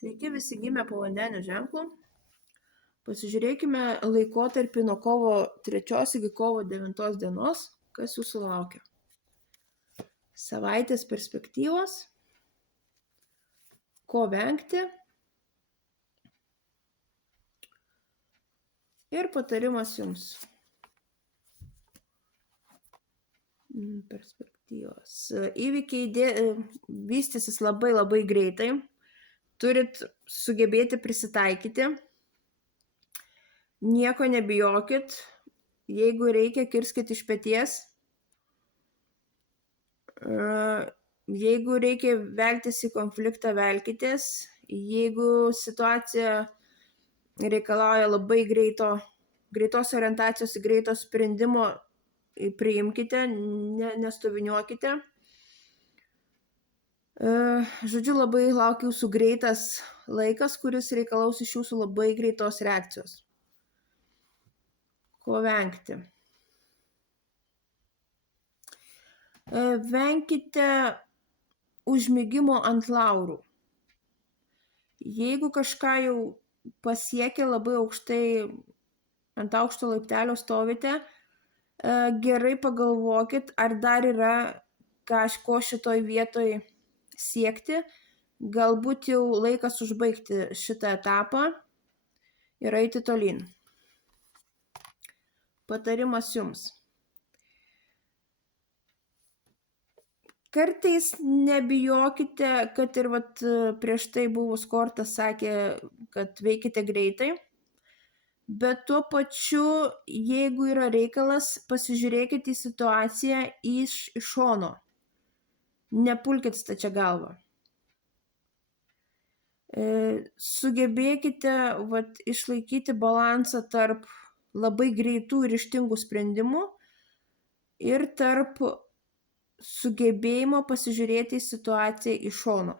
Sveiki visi gimę po vandeniu ženklu. Pasižiūrėkime laikotarpį nuo kovo 3 iki kovo 9 dienos, kas jūsų laukia. Savaitės perspektyvos, ko vengti ir patarimas jums. Perspektyvos. Įvykiai vystysis labai greitai. Turit sugebėti prisitaikyti. Nieko nebijokit. Jeigu reikia, kirskit iš peties. Jeigu reikia veltis į konfliktą, velkitės. Jeigu situacija reikalauja labai greitos orientacijos į greito sprendimo, priimkite, nestoviniuokite. Žodžiu, labai laukia jūsų greitas laikas, kuris reikalaus iš jūsų labai greitos reakcijos. Ko vengti? Venkite užmigimo ant laurų. Jeigu kažką jau pasiekę labai aukštai, ant aukšto laiptelio stovite, gerai pagalvokit, ar dar yra kažko šitoj vietoj siekti. Galbūt jau laikas užbaigti šitą etapą ir eiti tolyn. Patarimas jums. Kartais nebijokite, kad ir prieš tai buvus kortas sakė, kad veikite greitai, bet tuo pačiu, jeigu yra reikalas, pasižiūrėkite į situaciją iš šono. Nepulkit stačia galva. Sugebėkite išlaikyti balansą tarp labai greitų ir ryžtingų sprendimų ir tarp sugebėjimo pasižiūrėti į situaciją iš šono.